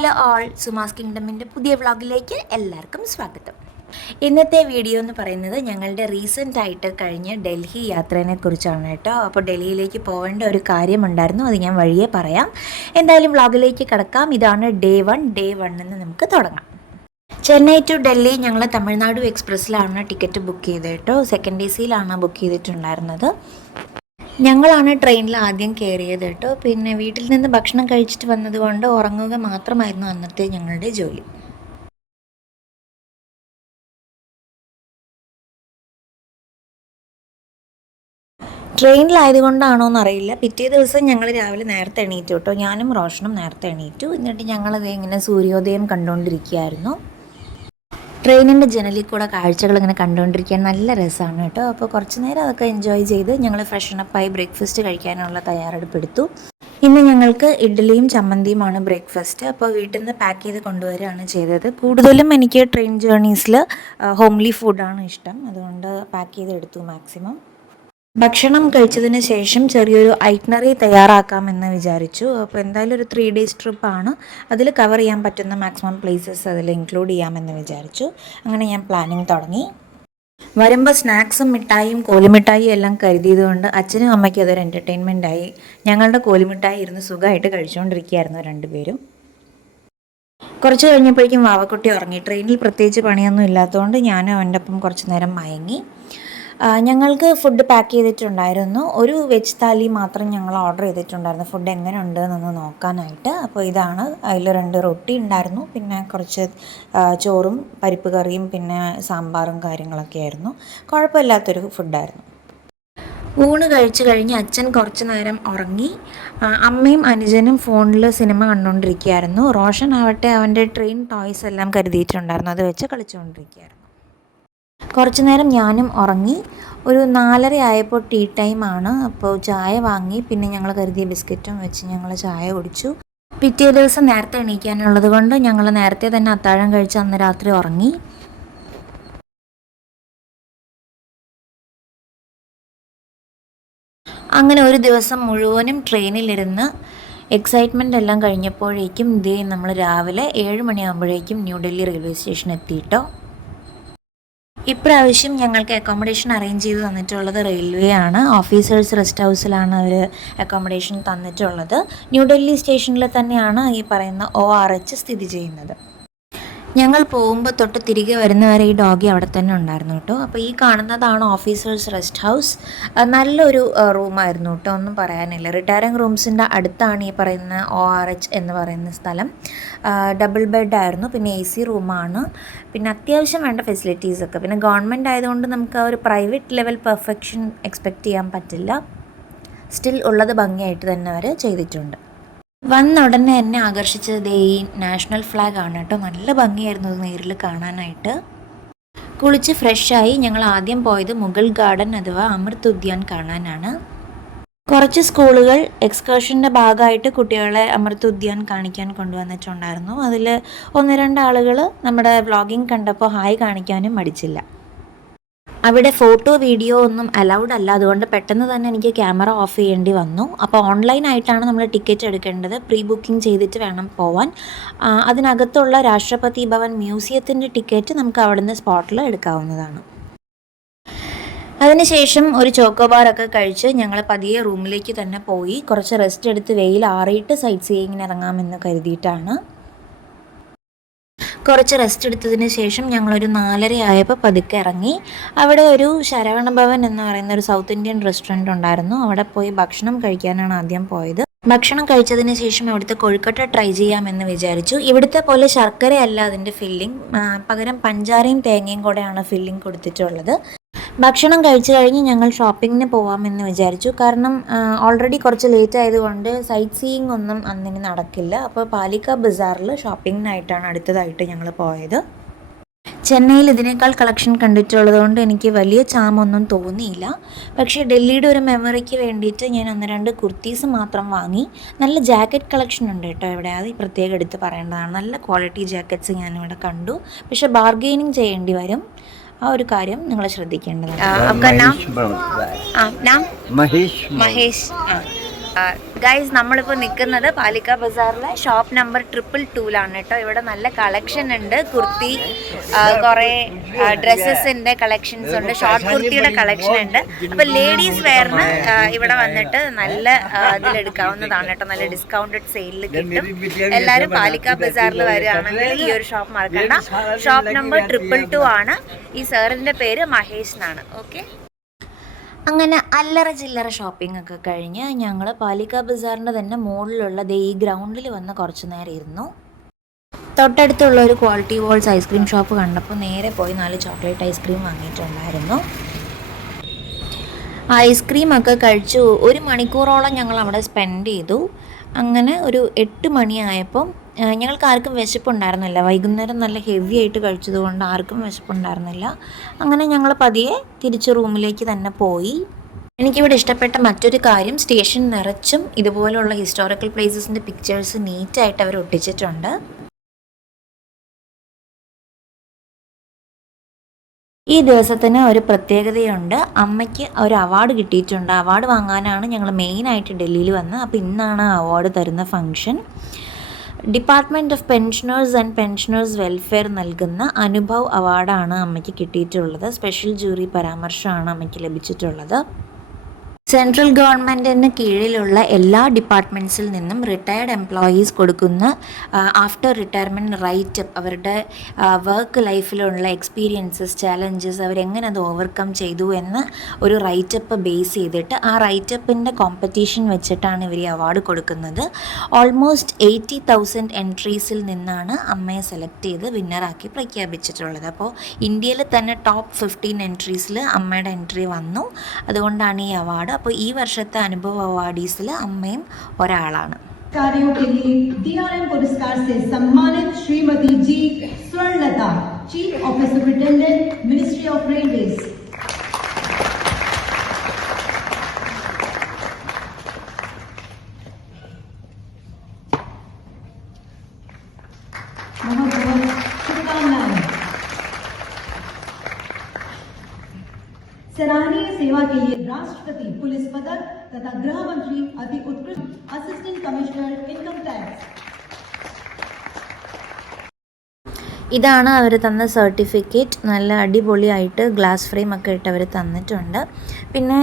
Hello all, സുമാസ് കിങ്ഡമിൻ്റെ പുതിയ വ്ളോഗിലേക്ക് എല്ലാവർക്കും സ്വാഗതം. ഇന്നത്തെ വീഡിയോ എന്ന് പറയുന്നത് ഞങ്ങളുടെ റീസെൻ്റായിട്ട് കഴിഞ്ഞ ഡൽഹി യാത്രേനെ കുറിച്ചാണ് കേട്ടോ. അപ്പോൾ ഡൽഹിയിലേക്ക് പോകേണ്ട ഒരു കാര്യമുണ്ടായിരുന്നു, അത് ഞാൻ വഴിയേ പറയാം. എന്തായാലും വ്ളോഗിലേക്ക് കിടക്കാം. ഇതാണ് ഡേ 1 എന്ന് നമുക്ക് തുടങ്ങാം. ചെന്നൈ ടു ഡൽഹി ഞങ്ങൾ തമിഴ്നാട് എക്സ്പ്രസ്സിലാണ് ടിക്കറ്റ് ബുക്ക് ചെയ്തത് കേട്ടോ. സെക്കൻഡ് എ സിയിലാണ് ബുക്ക് ചെയ്തിട്ടുണ്ടായിരുന്നത്. ഞങ്ങളാണ് ട്രെയിനിൽ ആദ്യം കയറിയത് കേട്ടോ. പിന്നെ വീട്ടിൽ നിന്ന് ഭക്ഷണം കഴിച്ചിട്ട് വന്നതുകൊണ്ട് ഉറങ്ങുക മാത്രമായിരുന്നു അന്നത്തെ ഞങ്ങളുടെ ജോലി. ട്രെയിനിലായതുകൊണ്ടാണോ എന്നറിയില്ല, പിറ്റേ ദിവസം ഞങ്ങൾ രാവിലെ നേരത്തെ എണീറ്റു കേട്ടോ. ഞാനും റോഷനും നേരത്തെ എണീറ്റു. എന്നിട്ട് ഞങ്ങളത് ഇങ്ങനെ സൂര്യോദയം കണ്ടുകൊണ്ടിരിക്കുകയായിരുന്നു. ട്രെയിനിൻ്റെ ജനലിൽ കൂടെ കാഴ്ചകൾ ഇങ്ങനെ കണ്ടുകൊണ്ടിരിക്കാൻ നല്ല രസമാണ് കേട്ടോ. അപ്പോൾ കുറച്ച് നേരം അതൊക്കെ എൻജോയ് ചെയ്ത് ഞങ്ങൾ ഫ്രഷനപ്പായി ബ്രേക്ക്ഫാസ്റ്റ് കഴിക്കാനുള്ള തയ്യാറെടുപ്പെടുത്തു. ഇന്ന് ഞങ്ങൾക്ക് ഇഡ്ഡലിയും ചമ്മന്തിയുമാണ് ബ്രേക്ക്ഫാസ്റ്റ്. അപ്പോൾ വീട്ടിൽ നിന്ന് പാക്ക് ചെയ്ത് കൊണ്ടുവരികയാണ് ചെയ്തത്. കൂടുതലും എനിക്ക് ട്രെയിൻ ജേർണീസിൽ ഹോംലി ഫുഡാണ് ഇഷ്ടം, അതുകൊണ്ട് പാക്ക് ചെയ്തെടുത്തു മാക്സിമം. ഭക്ഷണം കഴിച്ചതിന് ശേഷം ചെറിയൊരു ഐറ്റ്നറി തയ്യാറാക്കാമെന്ന് വിചാരിച്ചു. അപ്പോൾ എന്തായാലും ഒരു 3 days ട്രിപ്പാണ്, അതിൽ കവർ ചെയ്യാൻ പറ്റുന്ന മാക്സിമം പ്ലേസസ് അതിൽ ഇൻക്ലൂഡ് ചെയ്യാമെന്ന് വിചാരിച്ചു. അങ്ങനെ ഞാൻ പ്ലാനിങ് തുടങ്ങി. വരുമ്പോൾ സ്നാക്സും മിഠായിയും കോലുമിഠായിയും എല്ലാം കരുതിയതുകൊണ്ട് അച്ഛനും അമ്മയ്ക്കും അതൊരു എൻ്റർടൈൻമെൻറ്റായി. ഞങ്ങളുടെ കോലുമിഠായി ഇരുന്ന് സുഖമായിട്ട് കഴിച്ചുകൊണ്ടിരിക്കുകയായിരുന്നു രണ്ടുപേരും. കുറച്ച് കഴിഞ്ഞപ്പോഴേക്കും വാവക്കുട്ടി ഉറങ്ങി. ട്രെയിനിൽ പ്രത്യേകിച്ച് പണിയൊന്നും ഇല്ലാത്തതുകൊണ്ട് ഞാനും അവൻ്റെ ഒപ്പം കുറച്ച് നേരം മയങ്ങി. ഞങ്ങൾക്ക് ഫുഡ് പാക്ക് ചെയ്തിട്ടുണ്ടായിരുന്നു. ഒരു വെജ് താലി മാത്രം ഞങ്ങൾ ഓർഡർ ചെയ്തിട്ടുണ്ടായിരുന്നു, ഫുഡ് എങ്ങനെ ഉണ്ട് എന്നൊന്ന് നോക്കാനായിട്ട്. അപ്പോൾ ഇതാണ്, അതിൽ 2 റൊട്ടി ഉണ്ടായിരുന്നു, പിന്നെ കുറച്ച് ചോറും പരിപ്പ് കറിയും പിന്നെ സാമ്പാറും കാര്യങ്ങളൊക്കെ ആയിരുന്നു. കുഴപ്പമില്ലാത്തൊരു ഫുഡായിരുന്നു. ഊണ് കഴിച്ച് കഴിഞ്ഞ് അച്ഛൻ കുറച്ച് നേരം ഉറങ്ങി. അമ്മയും അനുജനും ഫോണിൽ സിനിമ കണ്ടുകൊണ്ടിരിക്കുകയായിരുന്നു. റോഷൻ ആവട്ടെ അവൻ്റെ ട്രെയിൻ ടോയ്സ് എല്ലാം കരുതിയിട്ടുണ്ടായിരുന്നു, അത് വെച്ച് കളിച്ചുകൊണ്ടിരിക്കുകയായിരുന്നു. കുറച്ച് നേരം ഞാനും ഉറങ്ങി. ഒരു 4:30 ആയപ്പോൾ ടീ ടൈമാണ്. അപ്പോൾ ചായ വാങ്ങി, പിന്നെ ഞങ്ങൾ കരുതിയ ബിസ്ക്കറ്റും വെച്ച് ഞങ്ങൾ ചായ കുടിച്ചു. പിറ്റേ ദിവസം നേരത്തെ എണീക്കാനുള്ളത് കൊണ്ട് ഞങ്ങൾ നേരത്തെ തന്നെ അത്താഴം കഴിച്ച് അന്ന് രാത്രി ഉറങ്ങി. അങ്ങനെ ഒരു ദിവസം മുഴുവനും ട്രെയിനിലിരുന്ന് എക്സൈറ്റ്മെൻ്റ് എല്ലാം കഴിഞ്ഞപ്പോഴേക്കും ഇതേ നമ്മൾ രാവിലെ 7 മണിയാകുമ്പോഴേക്കും ന്യൂഡൽഹി റെയിൽവേ സ്റ്റേഷൻ എത്തിയിട്ടോ. ഇപ്രാവശ്യം ഞങ്ങൾക്ക് അക്കോമഡേഷൻ അറേഞ്ച് ചെയ്ത് തന്നിട്ടുള്ളത് റെയിൽവേ ആണ്. ഓഫീസേഴ്സ് റെസ്റ്റ് ഹൗസിലാണ് അവർ അക്കോമഡേഷൻ തന്നിട്ടുള്ളത്. ന്യൂഡൽഹി സ്റ്റേഷനിൽ തന്നെയാണ് ഈ പറയുന്ന ORH സ്ഥിതി ചെയ്യുന്നത്. ഞങ്ങൾ പോകുമ്പോൾ തൊട്ട് തിരികെ വരുന്നവരെ ഈ ഡോഗി അവിടെ തന്നെ ഉണ്ടായിരുന്നു കേട്ടോ. അപ്പോൾ ഈ കാണുന്നതാണ് ഓഫീസേഴ്സ് റെസ്റ്റ് ഹൗസ്. നല്ലൊരു റൂമായിരുന്നു കേട്ടോ, ഒന്നും പറയാനില്ല. റിട്ടയറിംഗ് റൂംസിൻ്റെ അടുത്താണ് ഈ പറയുന്ന ORH എന്ന് പറയുന്ന സ്ഥലം. ഡബിൾ ബെഡായിരുന്നു, പിന്നെ AC റൂമാണ്, പിന്നെ അത്യാവശ്യം വേണ്ട ഫെസിലിറ്റീസൊക്കെ. പിന്നെ ഗവൺമെൻറ് ആയതുകൊണ്ട് നമുക്ക് ആ ഒരു പ്രൈവറ്റ് ലെവൽ പെർഫെക്ഷൻ എക്സ്പെക്റ്റ് ചെയ്യാൻ പറ്റില്ല. സ്റ്റിൽ ഉള്ളത് ഭംഗിയായിട്ട് തന്നെ അവർ ചെയ്തിട്ടുണ്ട്. വന്ന ഉടനെ എന്നെ ആകർഷിച്ചത് ഈ നാഷണൽ ഫ്ലാഗ് ആണ് കേട്ടോ. നല്ല ഭംഗിയായിരുന്നു അത് നേരിൽ കാണാനായിട്ട്. കുളിച്ച് ഫ്രഷായി ഞങ്ങൾ ആദ്യം പോയത് മുഗൾ ഗാർഡൻ അഥവാ അമൃത് ഉദ്യാൻ കാണാനാണ്. കുറച്ച് സ്കൂളുകൾ എക്സ്കർഷൻ്റെ ഭാഗമായിട്ട് കുട്ടികളെ അമൃത് ഉദ്യാൻ കാണിക്കാൻ കൊണ്ടുവന്നിട്ടുണ്ടായിരുന്നു. അതിൽ 1-2 ആളുകൾ നമ്മുടെ വ്ളോഗിങ് കണ്ടപ്പോൾ ഹായ് കാണിക്കാനും മടിച്ചില്ല. അവിടെ ഫോട്ടോ വീഡിയോ ഒന്നും അലൗഡ് അല്ല, അതുകൊണ്ട് പെട്ടെന്ന് തന്നെ എനിക്ക് ക്യാമറ ഓഫ് ചെയ്യേണ്ടി വന്നു. അപ്പോൾ ഓൺലൈനായിട്ടാണ് നമ്മൾ ടിക്കറ്റ് എടുക്കേണ്ടത്, പ്രീ ബുക്കിംഗ് ചെയ്തിട്ട് വേണം പോവാൻ. അതിനകത്തുള്ള രാഷ്ട്രപതി ഭവൻ മ്യൂസിയത്തിൻ്റെ ടിക്കറ്റ് നമുക്ക് അവിടുന്ന് സ്പോട്ടിൽ എടുക്കാവുന്നതാണ്. അതിനുശേഷം ഒരു ചോക്കോബാറൊക്കെ കഴിച്ച് ഞങ്ങൾ പതിയെ റൂമിലേക്ക് തന്നെ പോയി. കുറച്ച് റെസ്റ്റ് എടുത്ത് വെയിൽ ആറിയിട്ട് സൈറ്റ് സീയിങ്ങിന് ഇറങ്ങാമെന്ന് കരുതിയിട്ടാണ്. കുറച്ച് റെസ്റ്റ് എടുത്തതിന് ശേഷം ഞങ്ങളൊരു 4:30 ആയപ്പോൾ പതുക്കെ ഇറങ്ങി. അവിടെ ഒരു ശരവണ ഭവൻ എന്ന് പറയുന്ന ഒരു സൗത്ത് ഇന്ത്യൻ റെസ്റ്റോറൻറ്റ് ഉണ്ടായിരുന്നു. അവിടെ പോയി ഭക്ഷണം കഴിക്കാനാണ് ആദ്യം പോയത്. ഭക്ഷണം കഴിച്ചതിന് ശേഷം ഇവിടുത്തെ കൊഴുക്കട്ട ട്രൈ ചെയ്യാമെന്ന് വിചാരിച്ചു. ഇവിടുത്തെ പോലെ ശർക്കരയല്ല അതിൻ്റെ ഫില്ലിംഗ്, പകരം പഞ്ചാരയും തേങ്ങയും കൂടെയാണ് ഫില്ലിംഗ് കൊടുത്തിട്ടുള്ളത്. ഭക്ഷണം കഴിച്ചു കഴിഞ്ഞ് ഞങ്ങൾ ഷോപ്പിങ്ങിന് പോകാമെന്ന് വിചാരിച്ചു. കാരണം ഓൾറെഡി കുറച്ച് ലേറ്റ് ആയതുകൊണ്ട് സൈറ്റ് സീയിങ് ഒന്നും അന്നിന് നടക്കില്ല. അപ്പോൾ പാലിക്ക ബസാറിൽ ഷോപ്പിങ്ങിനായിട്ടാണ് അടുത്തതായിട്ട് ഞങ്ങൾ പോയത്. ചെന്നൈയിൽ ഇതിനേക്കാൾ കളക്ഷൻ കണ്ടിട്ടുള്ളത് കൊണ്ട് എനിക്ക് വലിയ ചാമൊന്നും തോന്നിയില്ല. പക്ഷേ ഡൽഹിയുടെ ഒരു മെമ്മറിക്ക് വേണ്ടിയിട്ട് ഞാൻ 1-2 കുർത്തീസ് മാത്രം വാങ്ങി. നല്ല ജാക്കറ്റ് കളക്ഷൻ ഉണ്ട് കേട്ടോ ഇവിടെ, അത് പ്രത്യേകം എടുത്ത് പറയേണ്ടതാണ്. നല്ല ക്വാളിറ്റി ജാക്കറ്റ്സ് ഞാനിവിടെ കണ്ടു. പക്ഷേ ബാർഗെയിനിങ് ചെയ്യേണ്ടി വരും, ആ ഒരു കാര്യം നിങ്ങൾ ശ്രദ്ധിക്കേണ്ടതാണ്. महेश। ഗൈസ് നമ്മളിപ്പോൾ നിൽക്കുന്നത് പാലിക്ക ബസാറിലെ ഷോപ്പ് നമ്പർ 222 കേട്ടോ. ഇവിടെ നല്ല കളക്ഷൻ ഉണ്ട്. കുർത്തി, കുറേ ഡ്രസ്സസിൻ്റെ കളക്ഷൻസ് ഉണ്ട്, ഷോർട്ട് കുർത്തിയുടെ കളക്ഷൻ ഉണ്ട്. അപ്പോൾ ലേഡീസ് വെയറിന് ഇവിടെ വന്നിട്ട് നല്ല ഇതിലെടുക്കാവുന്നതാണ് കേട്ടോ. നല്ല ഡിസ്കൗണ്ടഡ് സെയിലിൽ കിട്ടും. എല്ലാവരും പാലിക്ക ബസാറിൽ വരികയാണെങ്കിൽ ഈ ഒരു ഷോപ്പ് മറക്കണ്ട. ഷോപ്പ് നമ്പർ 222 ആണ്. ഈ സാറിൻ്റെ പേര് മഹേഷ് എന്നാണ്. ഓക്കെ, അങ്ങനെ അല്ലറ ചില്ലറ ഷോപ്പിംഗ് ഒക്കെ കഴിഞ്ഞ് ഞങ്ങൾ പാലിക്ക ബസാറിൻ്റെ തന്നെ മുകളിലുള്ള ഈ ഗ്രൗണ്ടിൽ വന്ന് കുറച്ച് നേരം ഇരുന്നു. തൊട്ടടുത്തുള്ള ഒരു ക്വാളിറ്റി വോൾസ് ഐസ്ക്രീം ഷോപ്പ് കണ്ടപ്പോൾ നേരെ പോയി 4 ചോക്ലേറ്റ് ഐസ്ക്രീം വാങ്ങിയിട്ടുണ്ടായിരുന്നു. ഐസ്ക്രീമൊക്കെ കഴിച്ചു 1 മണിക്കൂറോളം ഞങ്ങൾ അവിടെ സ്പെൻഡ് ചെയ്തു. അങ്ങനെ ഒരു 8 മണിയായപ്പം ഞങ്ങൾക്ക് ആർക്കും വിശപ്പുണ്ടായിരുന്നില്ല. വൈകുന്നേരം നല്ല ഹെവി ആയിട്ട് കഴിച്ചതുകൊണ്ട് ആർക്കും വിശപ്പുണ്ടായിരുന്നില്ല. അങ്ങനെ ഞങ്ങൾ പതിയെ തിരിച്ച് റൂമിലേക്ക് തന്നെ പോയി. എനിക്കിവിടെ ഇഷ്ടപ്പെട്ട മറ്റൊരു കാര്യം, സ്റ്റേഷൻ നിറച്ചും ഇതുപോലുള്ള ഹിസ്റ്റോറിക്കൽ പ്ലേസസിൻ്റെ പിക്ചേഴ്സ് നീറ്റായിട്ട് അവർ ഒട്ടിച്ചിട്ടുണ്ട്. ഈ ദിവസത്തിന് ഒരു പ്രത്യേകതയുണ്ട്. അമ്മയ്ക്ക് ഒരു അവാർഡ് കിട്ടിയിട്ടുണ്ട്. അവാർഡ് വാങ്ങാനാണ് ഞങ്ങൾ മെയിനായിട്ട് ഡൽഹിയിൽ വന്നത്. അപ്പോൾ ഇന്നാണ് ആ അവാർഡ് തരുന്ന function. Department of pensioners and pensioners welfare നൽകുന്ന അനുഭവ് അവാർഡാണ് അമ്മയ്ക്ക് കിട്ടിയിട്ടുള്ളത്. സ്പെഷ്യൽ ജൂറി പരാമർശമാണ് അമ്മയ്ക്ക് ലഭിച്ചിട്ടുള്ളത്. സെൻട്രൽ ഗവൺമെൻറ്റിന് കീഴിലുള്ള എല്ലാ ഡിപ്പാർട്ട്മെൻറ്റ്സിൽ നിന്നും റിട്ടയർഡ് എംപ്ലോയീസ് കൊടുക്കുന്ന ആഫ്റ്റർ റിട്ടയർമെൻറ്റ് റൈറ്റപ്പ്, അവരുടെ വർക്ക് ലൈഫിലുള്ള എക്സ്പീരിയൻസസ്, ചാലഞ്ചസ്, അവരെങ്ങനെ അത് ഓവർകം ചെയ്തു എന്ന് ഒരു റൈറ്റപ്പ് ബേസ് ചെയ്തിട്ട് ആ റൈറ്റപ്പിൻ്റെ കോമ്പറ്റീഷൻ വെച്ചിട്ടാണ് ഇവർ ഈ അവാർഡ് കൊടുക്കുന്നത്. ഓൾമോസ്റ്റ് 80,000 എൻട്രീസിൽ നിന്നാണ് അമ്മയെ സെലക്ട് ചെയ്ത് വിന്നറാക്കി പ്രഖ്യാപിച്ചിട്ടുള്ളത്. അപ്പോൾ ഇന്ത്യയിൽ തന്നെ ടോപ്പ് 15 എൻട്രീസിൽ അമ്മയുടെ എൻട്രി വന്നു. അതുകൊണ്ടാണ് ഈ അവാർഡ്. അപ്പോൾ ഈ വർഷത്തെ അനുഭവ അവാർഡീസിൽ അമ്മയും ഒരാളാണ്. कार्यों के लिए DRM पुरस्कार से सम्मानित Shrimati ji Swarnalatha, chief office superintendent, ministry of railways. बहुत बहुत शुभकामनाएं। सराहनीय सेवा के लिए राष्ट्रपति पुलिस पदक तथा गृह मंत्री अति उत्कृष्ट असिस्टेंट कमिश्नर इनकम टैक्स। ഇതാണ് അവർ തന്ന സർട്ടിഫിക്കറ്റ്. നല്ല അടിപൊളിയായിട്ട് ഗ്ലാസ് ഫ്രെയിം ഒക്കെ ഇട്ട് അവർ തന്നിട്ടുണ്ട്. പിന്നെ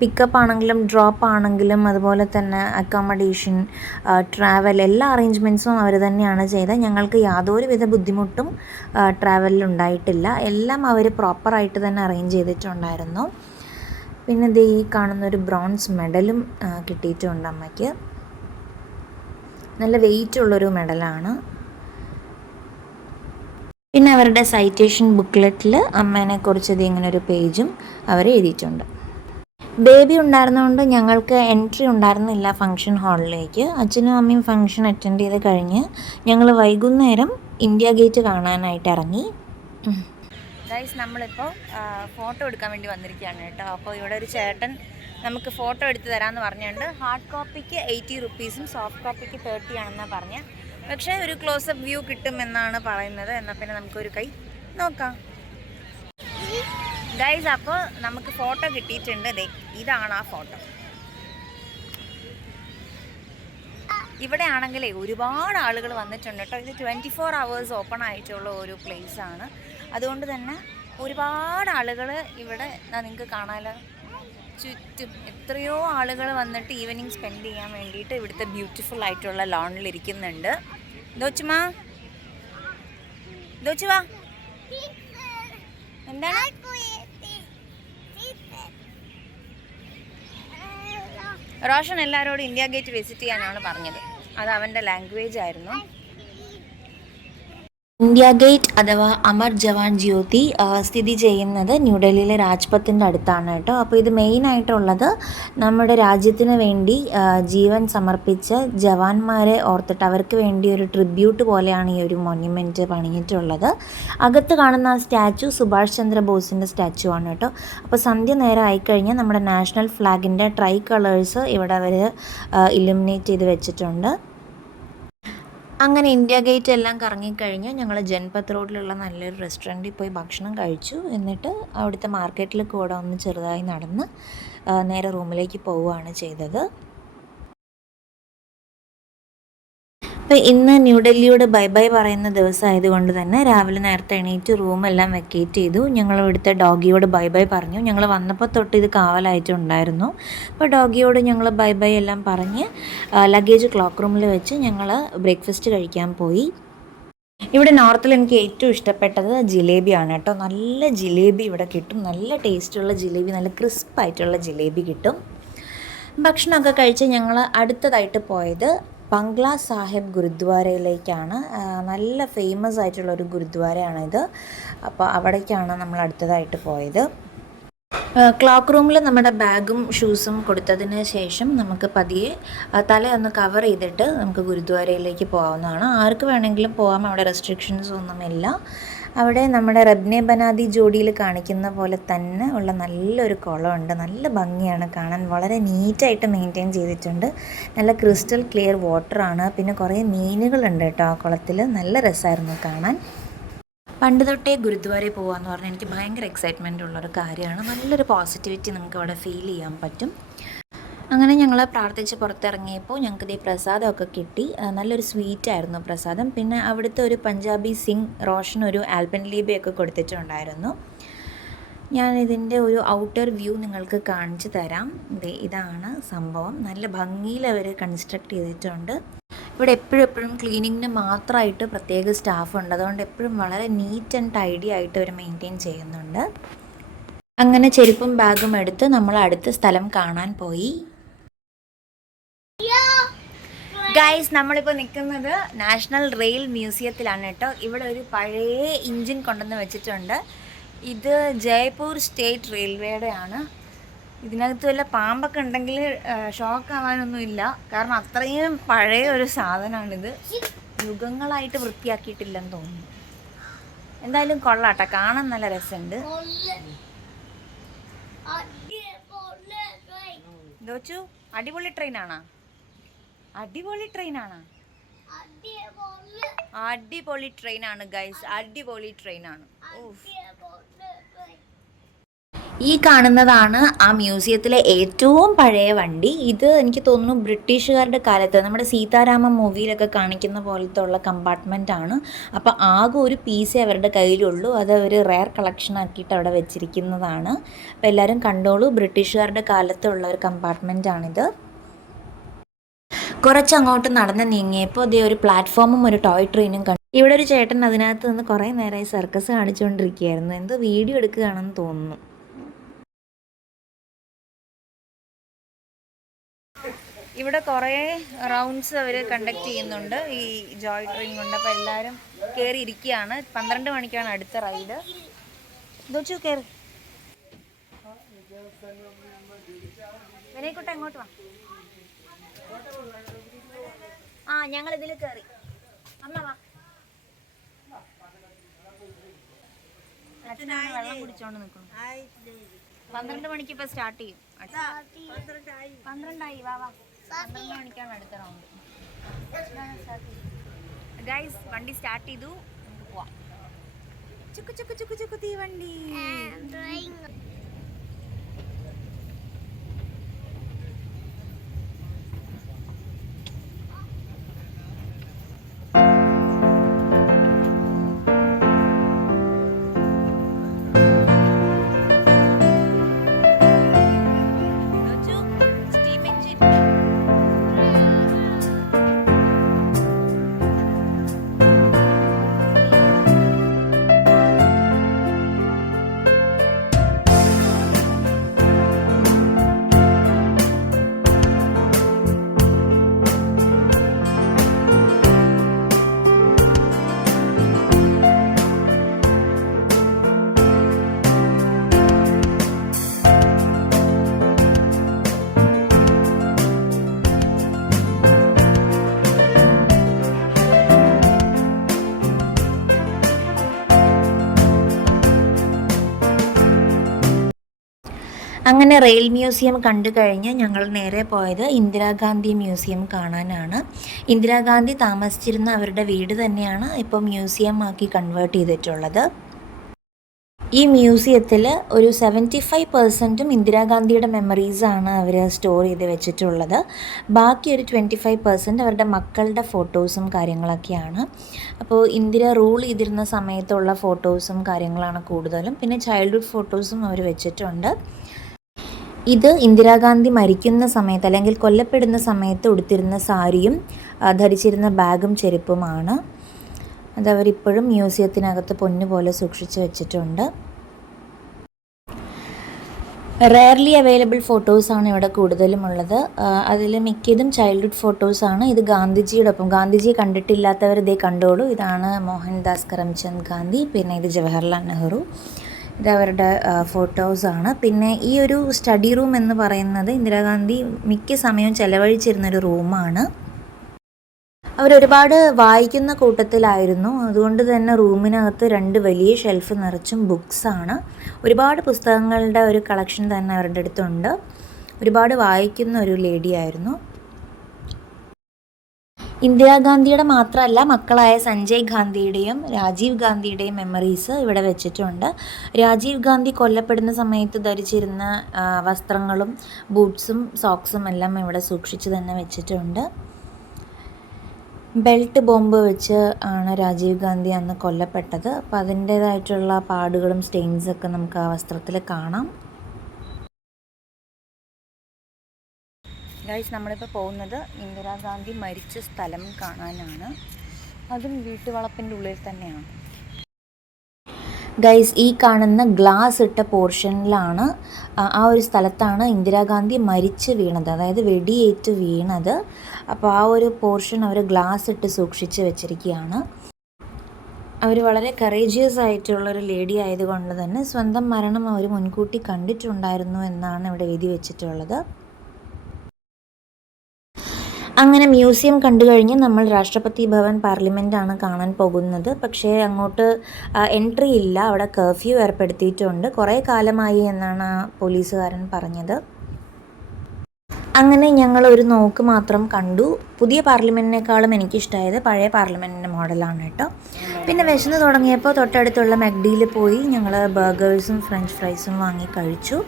പിക്കപ്പ് ആണെങ്കിലും ഡ്രോപ്പ് ആണെങ്കിലും അതുപോലെ തന്നെ അക്കോമഡേഷൻ, ട്രാവൽ, എല്ലാ അറേഞ്ച്മെൻറ്റ്സും അവർ തന്നെയാണ് ചെയ്തത്. ഞങ്ങൾക്ക് യാതൊരുവിധ ബുദ്ധിമുട്ടും ട്രാവലിൽ ഉണ്ടായിട്ടില്ല. എല്ലാം അവർ പ്രോപ്പറായിട്ട് തന്നെ അറേഞ്ച് ചെയ്തിട്ടുണ്ടായിരുന്നു. പിന്നെ ദേ ഈ കാണുന്നൊരു ബ്രോൺസ് മെഡലും കിട്ടിയിട്ടുണ്ട് അമ്മയ്ക്ക്. നല്ല വെയിറ്റ് ഉള്ളൊരു മെഡലാണ്. പിന്നെ അവരുടെ സൈറ്റേഷൻ ബുക്ക്ലെറ്റിൽ അമ്മേനെക്കുറിച്ച് ഇങ്ങനെ ഒരു പേജും അവർ എഴുതിയിട്ടുണ്ട്. ബേബി ഉണ്ടായിരുന്നതുകൊണ്ട് ഞങ്ങൾക്ക് എൻട്രി ഉണ്ടായിരുന്നില്ല ഫംഗ്ഷൻ ഹാളിലേക്ക്. അച്ഛനും അമ്മയും ഫംഗ്ഷൻ അറ്റൻഡ് ചെയ്ത് കഴിഞ്ഞ് ഞങ്ങൾ വൈകുന്നേരം ഇന്ത്യ ഗേറ്റ് കാണാനായിട്ട് ഇറങ്ങി. ഗൈസ്, നമ്മളിപ്പോൾ ഫോട്ടോ എടുക്കാൻ വേണ്ടി വന്നിരിക്കുകയാണ് കേട്ടോ. അപ്പോൾ ഇവിടെ ഒരു ചേട്ടൻ നമുക്ക് ഫോട്ടോ എടുത്ത് തരാമെന്ന് പറഞ്ഞുകൊണ്ട് ഹാർഡ് കോപ്പിക്ക് 80 റുപ്പീസും സോഫ്റ്റ് കോപ്പിക്ക് 30 ആണെന്നാണ് പറഞ്ഞത്. പക്ഷേ ഒരു ക്ലോസപ്പ് വ്യൂ കിട്ടുമെന്നാണ് പറയുന്നത്. എന്നാൽ പിന്നെ നമുക്കൊരു കൈ നോക്കാം. ഗൈസ്, അപ്പോൾ നമുക്ക് ഫോട്ടോ കിട്ടിയിട്ടുണ്ട്. ഇതാണ് ആ ഫോട്ടോ. ഇവിടെ ആണെങ്കിലേ ഒരുപാട് ആളുകൾ വന്നിട്ടുണ്ട് കേട്ടോ. ഇത് 24 hours ഓപ്പൺ ആയിട്ടുള്ള ഒരു പ്ലേസാണ്. അതുകൊണ്ട് തന്നെ ഒരുപാട് ആളുകൾ ഇവിടെ നിങ്ങൾക്ക് കാണാമല്ലോ, ചുറ്റും എത്രയോ ആളുകൾ വന്നിട്ട് ഈവനിങ് സ്പെൻഡ് ചെയ്യാൻ വേണ്ടിയിട്ട് ഇവിടുത്തെ ബ്യൂട്ടിഫുൾ ആയിട്ടുള്ള ലോണിൽ ഇരിക്കുന്നുണ്ട്. ദോച്ചുമാ, ദോച്ചുവാ, എന്താണ്? റോഷൻ എല്ലാവരോടും ഇന്ത്യ ഗേറ്റ് വിസിറ്റ് ചെയ്യാനാണ് പറഞ്ഞത്. അത് അവൻ്റെ ലാംഗ്വേജ് ആയിരുന്നു. ഇന്ത്യ ഗേറ്റ് അഥവാ അമർ ജവാൻ ജ്യോതി സ്ഥിതി ചെയ്യുന്നത് ന്യൂഡൽഹിയിലെ രാജ്പത്തിൻ്റെ അടുത്താണ് കേട്ടോ. അപ്പോൾ ഇത് മെയിനായിട്ടുള്ളത് നമ്മുടെ രാജ്യത്തിന് വേണ്ടി ജീവൻ സമർപ്പിച്ച ജവാന്മാരെ ഓർത്തിട്ട് അവർക്ക് വേണ്ടി ഒരു ട്രിബ്യൂട്ട് പോലെയാണ് ഈ ഒരു മോണ്യുമെൻറ്റ് പണിഞ്ഞിട്ടുള്ളത്. അകത്ത് കാണുന്ന ആ സ്റ്റാച്ചു സുഭാഷ് ചന്ദ്രബോസിൻ്റെ സ്റ്റാച്ചു ആണ് കേട്ടോ. അപ്പോൾ സന്ധ്യ നേരം ആയിക്കഴിഞ്ഞാൽ നമ്മുടെ നാഷണൽ ഫ്ലാഗിൻ്റെ ട്രൈ കളേഴ്സ് ഇവിടെ അവർ ഇലുമിനേറ്റ് ചെയ്ത് വെച്ചിട്ടുണ്ട്. അങ്ങനെ ഇന്ത്യ ഗേറ്റ് എല്ലാം കറങ്ങിക്കഴിഞ്ഞ് ഞങ്ങൾ ജൻപത്ത് റോഡിലുള്ള നല്ലൊരു റെസ്റ്റോറൻറ്റിൽ പോയി ഭക്ഷണം കഴിച്ചു. എന്നിട്ട് അവിടുത്തെ മാർക്കറ്റിൽ കൂടെ ഒന്ന് ചെറുതായി നടന്ന് നേരെ റൂമിലേക്ക് പോവുകയാണ് ചെയ്തത്. അപ്പോൾ ഇന്ന് ന്യൂഡൽഹിയോട് ബൈ ബൈ പറയുന്ന ദിവസമായതുകൊണ്ട് തന്നെ രാവിലെ നേരത്തെ എണീറ്റ് റൂമെല്ലാം വെക്കേറ്റ് ചെയ്തു. ഞങ്ങൾ ഇവിടുത്തെ ഡോഗിയോട് ബൈ ബൈ പറഞ്ഞു. ഞങ്ങൾ വന്നപ്പോൾ തൊട്ട് ഇത് കാവലായിട്ടുണ്ടായിരുന്നു. അപ്പോൾ ഡോഗിയോട് ഞങ്ങൾ ബൈ ബൈ എല്ലാം പറഞ്ഞ് ലഗേജ് ക്ലോക്ക് റൂമിൽ വെച്ച് ഞങ്ങൾ ബ്രേക്ക്ഫാസ്റ്റ് കഴിക്കാൻ പോയി. ഇവിടെ നോർത്തിൽ എനിക്ക് ഏറ്റവും ഇഷ്ടപ്പെട്ടത് ജിലേബിയാണ് കേട്ടോ. നല്ല ജിലേബി ഇവിടെ കിട്ടും, നല്ല ടേസ്റ്റുള്ള ജിലേബി, നല്ല ക്രിസ്പായിട്ടുള്ള ജിലേബി കിട്ടും. ഭക്ഷണമൊക്കെ കഴിച്ച് ഞങ്ങൾ അടുത്തതായിട്ട് പോയത് ബംഗ്ലാ സാഹിബ് ഗുരുദ്വാരയിലേക്കാണ്. നല്ല ഫേമസ് ആയിട്ടുള്ളൊരു ഗുരുദ്വാരയാണിത്. അപ്പോൾ അവിടേക്കാണ് നമ്മൾ അടുത്തതായിട്ട് പോയത്. ക്ലോക്ക് റൂമിൽ നമ്മുടെ ബാഗും ഷൂസും കൊടുത്തതിന് ശേഷം നമുക്ക് പതിയെ തലയൊന്ന് കവർ ചെയ്തിട്ട് നമുക്ക് ഗുരുദ്വാരയിലേക്ക് പോകാവുന്നതാണ്. ആർക്ക് വേണമെങ്കിലും പോകാം, അവിടെ റെസ്ട്രിക്ഷൻസ് ഒന്നുമില്ല. അവിടെ നമ്മുടെ റബ്നെ ബനാദി ജോഡിയിൽ കാണിക്കുന്ന പോലെ തന്നെ ഉള്ള നല്ലൊരു കുളമുണ്ട്. നല്ല ഭംഗിയാണ് കാണാൻ, വളരെ നീറ്റായിട്ട് മെയിൻറ്റെയിൻ ചെയ്തിട്ടുണ്ട്. നല്ല ക്രിസ്റ്റൽ ക്ലിയർ വാട്ടറാണ്. പിന്നെ കുറേ മീനുകളുണ്ട് കേട്ടോ ആ കുളത്തിൽ. നല്ല രസമായിരുന്നു കാണാൻ. പണ്ട് തൊട്ടേ ഗുരുദ്വാരയിൽ പോകാമെന്ന് പറഞ്ഞാൽ എനിക്ക് ഭയങ്കര എക്സൈറ്റ്മെൻ്റ് ഉള്ളൊരു കാര്യമാണ്. നല്ലൊരു പോസിറ്റിവിറ്റി നമുക്ക് അവിടെ ഫീൽ ചെയ്യാൻ പറ്റും. അങ്ങനെ ഞങ്ങൾ പ്രാർത്ഥിച്ച് പുറത്തിറങ്ങിയപ്പോൾ ഞങ്ങൾക്ക് ഇതേ പ്രസാദമൊക്കെ കിട്ടി. നല്ലൊരു സ്വീറ്റായിരുന്നു പ്രസാദം. പിന്നെ അവിടുത്തെ ഒരു പഞ്ചാബി സിംഗ് റോഷൻ ഒരു ആൽപൻലീബയൊക്കെ കൊടുത്തിട്ടുണ്ടായിരുന്നു. ഞാനിതിൻ്റെ ഒരു ഔട്ടർ വ്യൂ നിങ്ങൾക്ക് കാണിച്ചു തരാം. ഇതാണ് സംഭവം. നല്ല ഭംഗിയിൽ അവർ കൺസ്ട്രക്ട് ചെയ്തിട്ടുണ്ട്. ഇവിടെ എപ്പോഴും ക്ലീനിങ്ങിന് മാത്രമായിട്ട് പ്രത്യേക സ്റ്റാഫുണ്ട്. അതുകൊണ്ട് എപ്പോഴും വളരെ നീറ്റ് ആൻഡ് ടൈഡി ആയിട്ട് അവർ മെയിൻറ്റെയിൻ ചെയ്യുന്നുണ്ട്. അങ്ങനെ ചെരുപ്പും ബാഗും എടുത്ത് നമ്മൾ അടുത്ത സ്ഥലം കാണാൻ പോയി. ഗൈസ്, നമ്മളിപ്പോൾ നിൽക്കുന്നത് നാഷണൽ റെയിൽ മ്യൂസിയത്തിലാണ് കേട്ടോ. ഇവിടെ ഒരു പഴയ എഞ്ചിൻ കൊണ്ടുവന്ന് വെച്ചിട്ടുണ്ട്. ഇത് ജയ്പൂർ സ്റ്റേറ്റ് റെയിൽവേയുടെ ആണ്. ഇതിനകത്ത് വല്ല പാമ്പൊക്കെ ഉണ്ടെങ്കിൽ ഷോക്ക് ആവാനൊന്നുമില്ല, കാരണം അത്രയും പഴയ ഒരു സാധനമാണിത്. യുഗങ്ങളായിട്ട് വൃത്തിയാക്കിയിട്ടില്ലെന്ന് തോന്നുന്നു. എന്തായാലും കൊള്ളാട്ടെ, കാണാൻ നല്ല രസമുണ്ട്. ദോച്ചു, അടിപൊളി ട്രെയിനാണോ? അടിപൊളി ട്രെയിനാണ് ഗൈസ്, അടിപൊളി ട്രെയിനാണ്. ഈ കാണുന്നതാണ് ആ മ്യൂസിയത്തിലെ ഏറ്റവും പഴയ വണ്ടി. ഇത് എനിക്ക് തോന്നുന്നു ബ്രിട്ടീഷുകാരുടെ കാലത്ത് നമ്മുടെ സീതാരാമ മൂവിയിലൊക്കെ കാണിക്കുന്ന പോലത്തെ ഉള്ള കമ്പാർട്ട്മെൻ്റ് ആണ്. അപ്പോൾ ആകെ ഒരു പീസേ അവരുടെ കയ്യിലുള്ളൂ. അത് അവർ റെയർ കളക്ഷൻ ആക്കിയിട്ട് അവിടെ വെച്ചിരിക്കുന്നതാണ്. അപ്പോൾ എല്ലാവരും കണ്ടോളൂ, ബ്രിട്ടീഷുകാരുടെ കാലത്തുള്ള ഒരു കമ്പാർട്ട്മെൻ്റ് ആണിത്. കുറച്ചങ്ങോട്ട് നടന്ന് നീങ്ങിയപ്പോൾ അതേ ഒരു പ്ലാറ്റ്ഫോമും ഒരു ടോയ് ട്രെയിനും കണ്ടു. ഇവിടെ ഒരു ചേട്ടൻ അതിനകത്ത് നിന്ന് കുറേ നേരമായി സർക്കസ് കാണിച്ചുകൊണ്ടിരിക്കുകയായിരുന്നു. എന്തോ വീഡിയോ എടുക്കുകയാണെന്ന് തോന്നുന്നു. ഇവിടെ കുറേ റൗണ്ട്സ് അവർ കണ്ടക്ട് ചെയ്യുന്നുണ്ട് ഈ ജോയ് ട്രെയിൻ കൊണ്ട്. അപ്പോൾ എല്ലാവരും കയറി ഇരിക്കുകയാണ്. 12 മണിക്കാണ് അടുത്ത റൈഡ്. ദോച്ചു കയറി. വിനയക്കുട്ട എങ്ങോട്ട് വാ. ഞങ്ങൾ ഇതിൽ കയറി. അമ്മ വാ. അച്ഛൻ വെള്ളം കുടിച്ചോണ്ട് നിൽക്കുന്നു. 12 മണിക്ക് ഇപ്പൊ സ്റ്റാർട്ട് ചെയ്യും. 12 ആയി. വാ 12 മണിക്കാണ് അടുത്ത റൗണ്ട്. ഗൈസ്, വണ്ടി സ്റ്റാർട്ട് ചെയ്തു. നമുക്ക് പോവാം. ചുക്കു ചുക്കു ചുക്കു ചുക്കു തീവണ്ടി. അങ്ങനെ റെയിൽ മ്യൂസിയം കണ്ടു കഴിഞ്ഞ് ഞങ്ങൾ നേരെ പോയത് ഇന്ദിരാഗാന്ധി മ്യൂസിയം കാണാനാണ്. ഇന്ദിരാഗാന്ധി താമസിച്ചിരുന്ന അവരുടെ വീട് തന്നെയാണ് ഇപ്പോൾ മ്യൂസിയം ആക്കി കൺവേർട്ട് ചെയ്തിട്ടുള്ളത്. ഈ മ്യൂസിയത്തിൽ ഒരു 75% ഇന്ദിരാഗാന്ധിയുടെ മെമ്മറീസാണ് അവർ സ്റ്റോർ ചെയ്ത് വെച്ചിട്ടുള്ളത്. ബാക്കി ഒരു 25% അവരുടെ മക്കളുടെ ഫോട്ടോസും കാര്യങ്ങളൊക്കെയാണ്. അപ്പോൾ ഇന്ദിര റൂൾ ചെയ്തിരുന്ന സമയത്തുള്ള ഫോട്ടോസും കാര്യങ്ങളാണ് കൂടുതലും. പിന്നെ ചൈൽഡ്ഹുഡ് ഫോട്ടോസും അവർ വെച്ചിട്ടുണ്ട്. ഇത് ഇന്ദിരാഗാന്ധി മരിക്കുന്ന സമയത്ത് അല്ലെങ്കിൽ കൊല്ലപ്പെടുന്ന സമയത്ത് ഉടുത്തിരുന്ന സാരിയും ധരിച്ചിരുന്ന ബാഗും ചെരുപ്പുമാണ്. അതവരിപ്പോഴും മ്യൂസിയത്തിനകത്ത് പൊന്നുപോലെ സൂക്ഷിച്ച് വെച്ചിട്ടുണ്ട്. റെയർലി അവൈലബിൾ ഫോട്ടോസാണ് ഇവിടെ കൂടുതലും ഉള്ളത്. അതിൽ മിക്കതും ചൈൽഡ്ഹുഡ് ഫോട്ടോസാണ്. ഇത് ഗാന്ധിജിയോടൊപ്പം, ഗാന്ധിജിയെ കണ്ടിട്ടില്ലാത്തവർ ഇതേ കണ്ടോളൂ. ഇതാണ് മോഹൻദാസ് കരംചന്ദ് ഗാന്ധി, പിന്നെ ഇത് ജവഹർലാൽ നെഹ്റു. ഇതവരുടെ ഫോട്ടോസാണ്. പിന്നെ ഈ ഒരു സ്റ്റഡി റൂം എന്ന് പറയുന്നത് ഇന്ദിരാഗാന്ധി മിക്ക സമയവും ചെലവഴിച്ചിരുന്നൊരു റൂമാണ്. അവരൊരുപാട് വായിക്കുന്ന കൂട്ടത്തിലായിരുന്നു. അതുകൊണ്ട് തന്നെ റൂമിനകത്ത് 2 വലിയ ഷെൽഫ് നിറച്ചും ബുക്സാണ്. ഒരുപാട് പുസ്തകങ്ങളുടെ ഒരു കളക്ഷൻ തന്നെ അവരുടെ അടുത്തുണ്ട്. ഒരുപാട് വായിക്കുന്ന ഒരു ലേഡിയായിരുന്നു. ഇന്ദിരാഗാന്ധിയുടെ മാത്രമല്ല, മക്കളായ സഞ്ജയ് ഗാന്ധിയുടെയും രാജീവ് ഗാന്ധിയുടെയും മെമ്മറീസ് ഇവിടെ വെച്ചിട്ടുണ്ട്. രാജീവ് ഗാന്ധി കൊല്ലപ്പെടുന്ന സമയത്ത് ധരിച്ചിരുന്ന വസ്ത്രങ്ങളും ബൂട്ട്സും സോക്സും എല്ലാം ഇവിടെ സൂക്ഷിച്ച് തന്നെ വെച്ചിട്ടുണ്ട്. ബെൽറ്റ് ബോംബ് വെച്ച് ആണ് രാജീവ് ഗാന്ധി അന്ന് കൊല്ലപ്പെട്ടത്. അപ്പോൾ അതിൻ്റേതായിട്ടുള്ള പാടുകളും സ്റ്റെയിൻസൊക്കെ നമുക്ക് ആ വസ്ത്രത്തിൽ കാണാം. ഗൈസ്, നമ്മളിപ്പോൾ പോകുന്നത് ഇന്ദിരാഗാന്ധി മരിച്ച സ്ഥലം കാണാനാണ്. അതും വീട്ടുവളപ്പിൻ്റെ ഉള്ളിൽ തന്നെയാണ്. ഗൈസ്, ഈ കാണുന്ന ഗ്ലാസ് ഇട്ട പോർഷനിലാണ്, ആ ഒരു സ്ഥലത്താണ് ഇന്ദിരാഗാന്ധി മരിച്ച് വീണത്, അതായത് വെടിയേറ്റ് വീണത്. അപ്പോൾ ആ ഒരു പോർഷൻ അവർ ഗ്ലാസ് ഇട്ട് സൂക്ഷിച്ച് വെച്ചിരിക്കുകയാണ്. അവർ വളരെ കറേജിയസ് ആയിട്ടുള്ളൊരു ലേഡി ആയതുകൊണ്ട് തന്നെ സ്വന്തം മരണം അവർ മുൻകൂട്ടി കണ്ടിട്ടുണ്ടായിരുന്നു എന്നാണ് ഇവിടെ എഴുതി വെച്ചിട്ടുള്ളത്. അങ്ങനെ മ്യൂസിയം കണ്ടു കഴിഞ്ഞ് നമ്മൾ രാഷ്ട്രപതി ഭവൻ പാർലമെൻറ്റാണ് കാണാൻ പോകുന്നത്. പക്ഷേ അങ്ങോട്ട് എൻട്രി ഇല്ല, അവിടെ കർഫ്യൂ ഏർപ്പെടുത്തിയിട്ടുണ്ട്. കുറേ കാലമായി എന്നാണ് ആ പോലീസുകാരൻ പറഞ്ഞത്. അങ്ങനെ ഞങ്ങൾ ഒരു നോക്ക് മാത്രം കണ്ടു. പുതിയ പാർലമെൻറ്റിനേക്കാളും എനിക്കിഷ്ടമായത് പഴയ പാർലമെൻറ്റിൻ്റെ മോഡലാണ് കേട്ടോ. പിന്നെ വിശന്ന് തുടങ്ങിയപ്പോൾ തൊട്ടടുത്തുള്ള മെക്ഡിയിൽ പോയി ഞങ്ങൾ ബർഗേഴ്സും ഫ്രഞ്ച് ഫ്രൈസും വാങ്ങി കഴിച്ചു.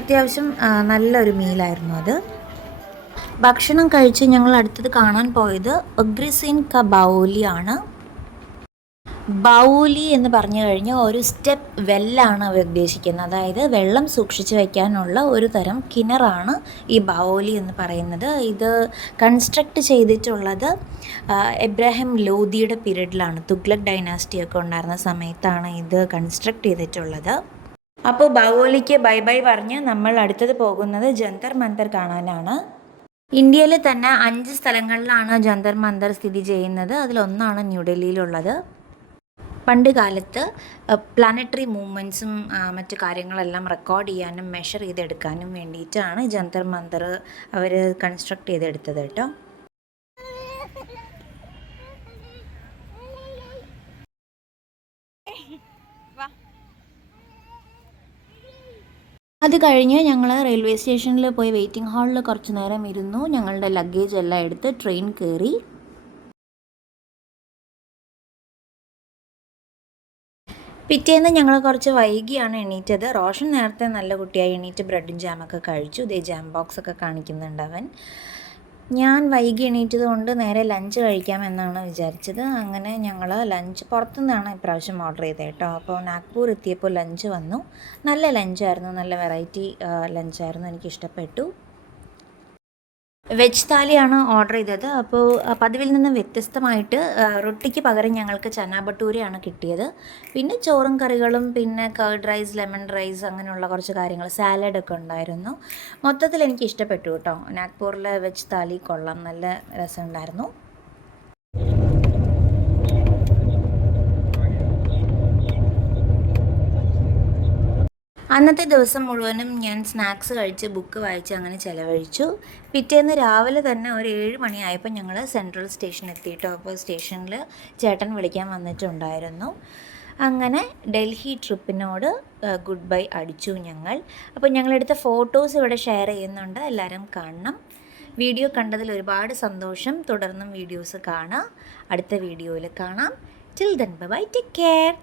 അത്യാവശ്യം നല്ലൊരു മീലായിരുന്നു അത്. ഭക്ഷണം കഴിച്ച് ഞങ്ങൾ അടുത്തത് കാണാൻ പോയത് അഗ്രസിൻ ക ബാവോലി ആണ്. ബാവോലി എന്ന് പറഞ്ഞു കഴിഞ്ഞാൽ ഒരു സ്റ്റെപ്പ് വെല്ലാണ് അവർ ഉദ്ദേശിക്കുന്നത്. അതായത് വെള്ളം സൂക്ഷിച്ച് വയ്ക്കാനുള്ള ഒരു തരം കിണറാണ് ഈ ബാവോലി എന്ന് പറയുന്നത്. ഇത് കൺസ്ട്രക്റ്റ് ചെയ്തിട്ടുള്ളത് എബ്രാഹിം ലോധിയുടെ പീരീഡിലാണ്. തുഗ്ലക് ഡൈനാസ്റ്റിയൊക്കെ ഉണ്ടായിരുന്ന സമയത്താണ് ഇത് കൺസ്ട്രക്റ്റ് ചെയ്തിട്ടുള്ളത്. അപ്പോൾ ബാവോലിക്ക് ബൈ ബൈ പറഞ്ഞ് നമ്മൾ അടുത്തത് പോകുന്നത് ജന്തർ മന്തർ കാണാനാണ്. ഇന്ത്യയിൽ തന്നെ 5 സ്ഥലങ്ങളിലാണ് ജന്തർ മന്തർ സ്ഥിതി ചെയ്യുന്നത്. അതിലൊന്നാണ് ന്യൂഡൽഹിയിലുള്ളത്. പണ്ട് കാലത്ത് പ്ലാനറ്ററി മൂവ്മെൻറ്റ്സും മറ്റു കാര്യങ്ങളെല്ലാം റെക്കോർഡ് ചെയ്യാനും മെഷർ ചെയ്തെടുക്കാനും വേണ്ടിയിട്ടാണ് ജന്തർ മന്തർ അവർ കൺസ്ട്രക്ട് ചെയ്തെടുത്തത് കേട്ടോ. അത് കഴിഞ്ഞ് ഞങ്ങൾ റെയിൽവേ സ്റ്റേഷനിൽ പോയി വെയിറ്റിംഗ് ഹാളിൽ കുറച്ച് നേരം ഇരുന്നു. ഞങ്ങളുടെ ലഗേജ് എല്ലാം എടുത്ത് ട്രെയിൻ കയറി. പിറ്റേന്ന് ഞങ്ങൾ കുറച്ച് വൈകിയാണ് എണീറ്റത്. റോഷൻ നേരത്തെ നല്ല കുട്ടിയായി എണീറ്റ് ബ്രെഡും ജാമൊക്കെ കഴിച്ചു. ഇതേ ജാം ബോക്സൊക്കെ കാണിക്കുന്നുണ്ട് അവൻ. ഞാൻ വൈകി എണീറ്റത് കൊണ്ട് നേരെ ലഞ്ച് കഴിക്കാമെന്നാണ് വിചാരിച്ചത്. അങ്ങനെ ഞങ്ങൾ ലഞ്ച് പുറത്തുനിന്നാണ് ഇപ്രാവശ്യം ഓർഡർ ചെയ്തത് കേട്ടോ. അപ്പോൾ നാഗ്പൂർ എത്തിയപ്പോൾ ലഞ്ച് വന്നു. നല്ല ലഞ്ചായിരുന്നു, നല്ല വെറൈറ്റി ലഞ്ചായിരുന്നു, എനിക്കിഷ്ടപ്പെട്ടു. വെജ് താലിയാണ് ഓർഡർ ചെയ്തത്. അപ്പോൾ പതിവിൽ നിന്ന് വ്യത്യസ്തമായിട്ട് റൊട്ടിക്ക് പകരം ഞങ്ങൾക്ക് ചന ഭട്ടൂരയാണ് കിട്ടിയത്. പിന്നെ ചോറും കറികളും, പിന്നെ കർഡ് റൈസ്, ലെമൺ റൈസ്, അങ്ങനെയുള്ള കുറച്ച് കാര്യങ്ങൾ, സാലഡൊക്കെ ഉണ്ടായിരുന്നു. മൊത്തത്തിൽ എനിക്ക് ഇഷ്ടപ്പെട്ടു കേട്ടോ. നാഗ്പൂരിലെ വെജ് താലി കൊള്ളാം, നല്ല രസമുണ്ടായിരുന്നു. അന്നത്തെ ദിവസം മുഴുവനും ഞാൻ സ്നാക്സ് കഴിച്ച് ബുക്ക് വായിച്ച് അങ്ങനെ ചിലവഴിച്ചു. പിറ്റേന്ന് രാവിലെ തന്നെ ഒരു 7 മണിയായപ്പോൾ ഞങ്ങൾ സെൻട്രൽ സ്റ്റേഷൻ എത്തിയിട്ടോ. അപ്പോൾ സ്റ്റേഷനിൽ ചേട്ടൻ വിളിക്കാൻ വന്നിട്ടുണ്ടായിരുന്നു. അങ്ങനെ ഡൽഹി ട്രിപ്പിനോട് ഗുഡ് ബൈ അടിച്ചു ഞങ്ങൾ. അപ്പോൾ ഞങ്ങളെടുത്ത ഫോട്ടോസ് ഇവിടെ ഷെയർ ചെയ്യുന്നുണ്ട്, എല്ലാവരും കാണണം. വീഡിയോ കണ്ടതിൽ ഒരുപാട് സന്തോഷം. തുടർന്നും വീഡിയോസ് കാണാം. അടുത്ത വീഡിയോയിൽ കാണാം. Till then bye, take care.